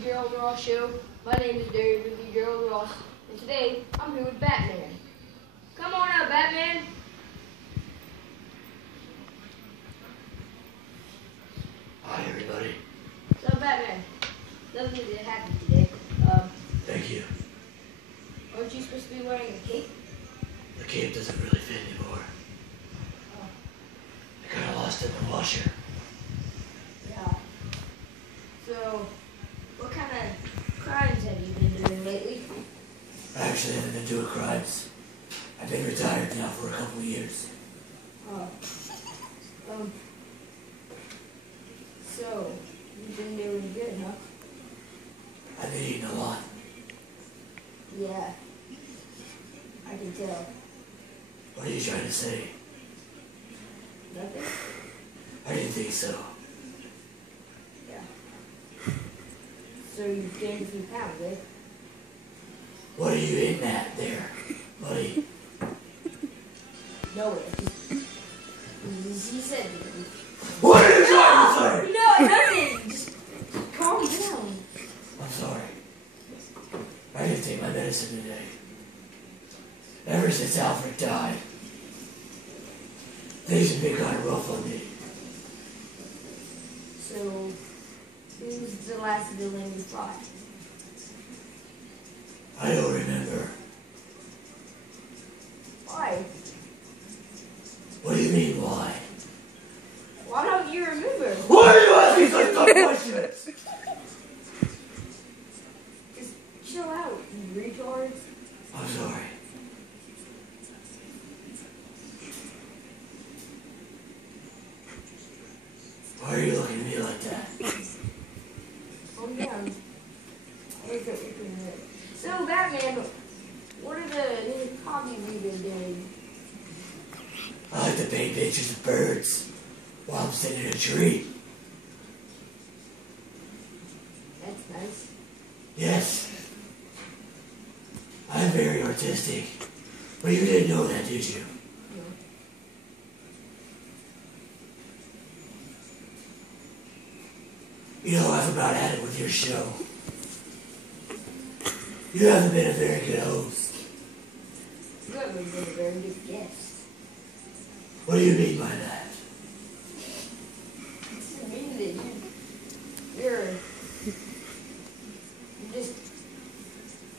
the Gerald Ross Show. My name is Darius with the Gerald Ross, and today I'm here with Batman. Come on out, Batman. Hi, everybody. So, Batman, nothing that happened today. Thank you. Aren't you supposed to be wearing a cape? The cape doesn't really fit anymore. Oh, I kind of lost it in the washer. yeah. So, what kind of crimes have you been doing lately? I actually haven't been doing crimes. I've been retired now for a couple of years. Oh. So, you've been doing good, huh? I've been eating a lot. Yeah. I can tell. What are you trying to say? Nothing? I didn't think so. Yeah. So you've gained a few pounds, eh? What are you in at there, buddy? No way. He said it. What are you trying to say? No, nothing! Just calm down. I'm sorry. I didn't take my medicine today. Ever since Alfred died, things have been kind of rough on me. So, who's the last villain you fought? I don't remember. Why? What do you mean, why? Why don't you remember? Why are you asking such dumb questions? Just chill out, you retards. I'm sorry. Why are you looking at me like that? Calm down. So, Batman, what are the new hobbies you've been doing? I like to paint pictures of birds while I'm sitting in a tree. That's nice. Yes. I'm very artistic. But you didn't know that, did you? No. You know, I've about had it with your show. You haven't been a very good host. You haven't been a very good guest. What do you mean by that? I mean that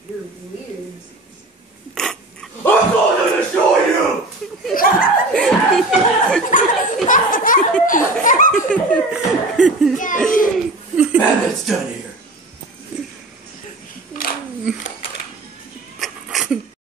you're weird. I'm going to destroy you! Batman's done here.